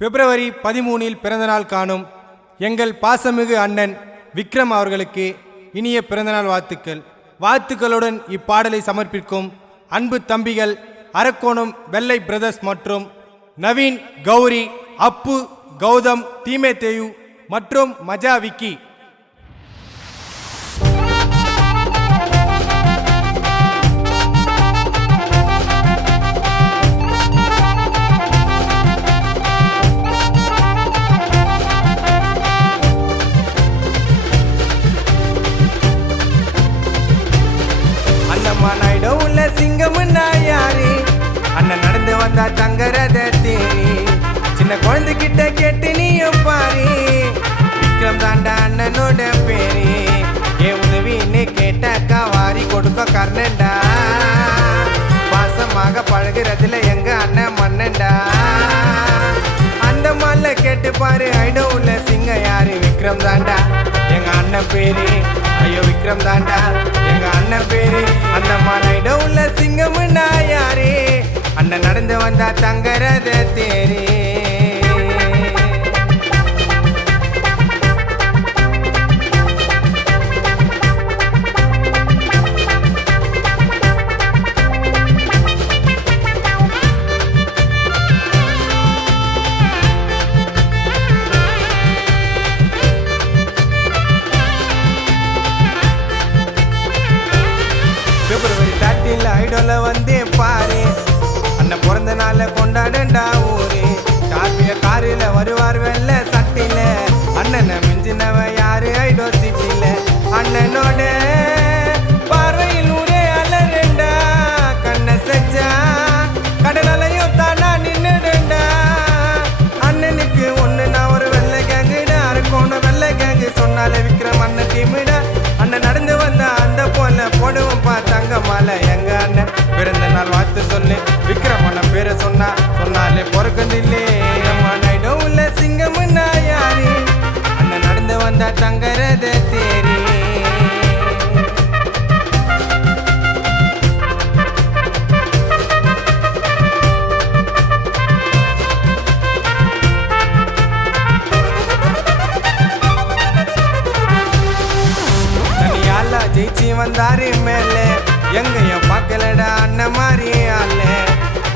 பிப்ரவரி 13 பிறந்தநாள் காணும் எங்கள் பாசமிகு அண்ணன் விக்ரம் அவர்களுக்கு இனிய பிறந்தநாள் வாழ்த்துக்களுடன் இப்பாடலை சமர்ப்பிக்கும் அன்பு தம்பிகள் அரக்கோணம் வெள்ளை பிரதர்ஸ் மற்றும் நவீன், கௌரி, அப்பு, கௌதம், தீமேத்தேயு மற்றும் மஜா விக்கி. உள்ள சிங்கம் யாரு அண்ணன் நடந்து வந்தா தங்கரத தேரி சின்ன குழந்தைகிட்ட கேட்டு நீயும் பாரு விக்ரம் தாண்டா அண்ணனோட பேரு என் உதவின்னு கேட்டாக்கா வாரி கொடுக்க கர்ணன்டா பாசமாக பழகுறதுல எங்க அண்ணன் மன்னன்டா அந்த மால்ல கேட்டு பாரு ஐடம் உள்ள சிங்கம் யாரு விக்ரம் தாண்டா எங்க அண்ணன் பேரு ஐயோ விக்ரம் தாண்டா எங்க அண்ணன் பேரு அந்த மாலையிடம் உள்ள சிங்கம் யாரு அண்ணன் நடந்து வந்தா தங்கரத தேரி பிப்ரவரி 13 ஐடோல வந்தே பாரு அண்ணன் பிறந்த நாள கொண்டாடண்டா ஊரு காப்பிய காரில வருவார் வெள்ள சட்டில அண்ணனை மிஞ்சினவ யாரு ஐடோ சிட்டில அண்ணனோட பார்வையில் ஊரே அலறண்டா கண்ணை செஞ்சா கடலையும் தானா நின்னுடண்டா அண்ணனுக்கு ஒண்ணு நான் ஒரு வெள்ளை கேங்குடா இருக்கணும் வெள்ளை கேங்கு சொன்னாலே விக்ரம் அண்ணன் டீமுடா அண்ணன் நடந்து வந்தா அந்த போல போடுவோம் பார்த்தாங்க மாலை எங்க அண்ணன் பிறந்த நாள் வாழ்த்து சொல்லு விக்ரம் அண்ணன் பேரை சொன்னாலே பொறுக்கதில்லே நைடம் உள்ள சிங்கம் யாரு அண்ணன் நடந்து வந்தா தங்கரத தேரி ஜெயிச்சு வந்தாரு மேலே எங்கையும் பார்க்கலடா அண்ணன் மாதிரி ஆள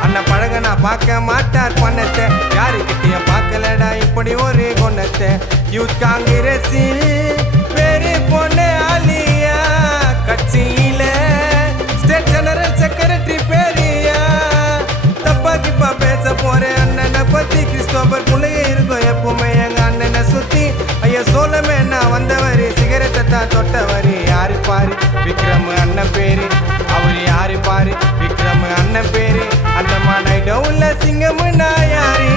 அண்ணன் பழகனா பார்க்க மாட்டார் பண்ணத்தை யாருக்கிட்டையும் பார்க்கலடா இப்படி ஒரு கொண்டத்தை யூத் காங்கிரஸில் பேரு பொண்ணு ஆலியா கட்சியில ஸ்டேட் ஜெனரல் செக்ரட்டரி பேரியா தப்பா கிப்பா பேச போறேன் அண்ணனை பத்தி கிறிஸ்டோபர் பிள்ளைய இருக்கும் எப்பவுமே எங்க அண்ணனை சுத்தி ஐயா சோழமே நான் வந்தவரு சிகரெட்டை தான் தொட்டவரு யாரு பாரு விக்ரம் அண்ணன் பேரு அவரு யாரு பாரு விக்ரம் அண்ணன் பேரு அந்த மாலையிடம் உள்ள சிங்கம் யாரு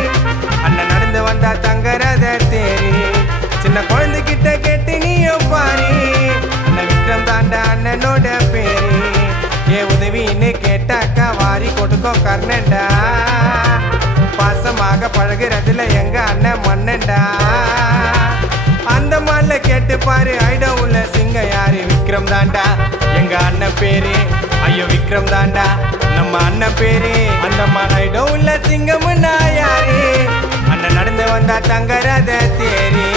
அண்ணன் நடந்து வந்தா தங்கரத தேரி சின்ன குழந்தைகிட்ட கேட்டு நீயும் பாரு அண்ணன் விக்ரம் தாண்டா அண்ணனோட பேரு ஏன் உதவின்னு கேட்டாக்கா வாரி கொடுக்கும் கர்ணன்டா பாசமாக பழகுறதுல எங்க அண்ணன் மன்னன்டா அந்த மால்ல கேட்டு பாரு ஐடம் உள்ள சிங்கம் யாரு விக்ரம் தாண்டா எங்க அண்ணன் பேரு ஐயோ விக்ரம் தாண்டா நம்ம அண்ணன் பேரு அந்த மாலையிடம் உள்ள சிங்கம் யாரு அண்ணன் நடந்து வந்தா தங்கரத தேரி